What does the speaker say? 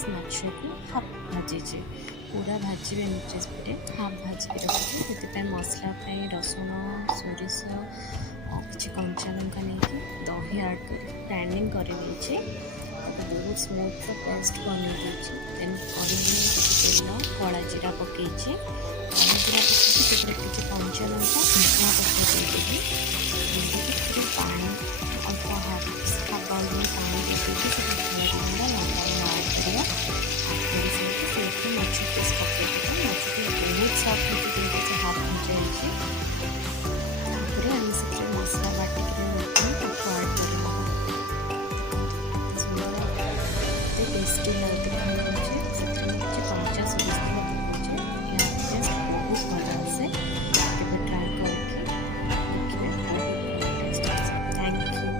Piece ମାଛକୁ half ଭାଜିଛି, ପୁରା ଭାଜିବେ କ୍ରିସ୍ପିରେ, ହାଫ୍ ଭାଜିକି ରଖିଛି। ସେଥିପାଇଁ ମସଲା ପାଇଁ ରସୁଣ, ସୋରିଷ, କିଛି କଞ୍ଚା ଲଙ୍କା ନେଇକି ଦହି ଆଡ଼୍ କରି ଗ୍ରାଇଣ୍ଡିଙ୍ଗ କରିଦେଇଛି। ତାକୁ ବହୁତ ସ୍ମୁଥ୍ର ପେଷ୍ଟ ବନେଇ ଦେଇଛି। ଦେନ୍ କଢ଼େଇରେ କିଛି ତେଲ, କଳା ଜିରା ପକେଇଛି। କଳା ଜିରା ପକେଇକି ସେଥିରେ କିଛି କଞ୍ଚା ଲଙ୍କା, ଭୃଷୁଙ୍ଗା ପତ୍ର ଦେଇଦେବି। ଦେଇଦେଇକି ଟିକେ ପାଣି ଅଳ୍ପ ହାଫ୍ ବାଉଲ୍ ପାଣି ଦେଇଦେଇକି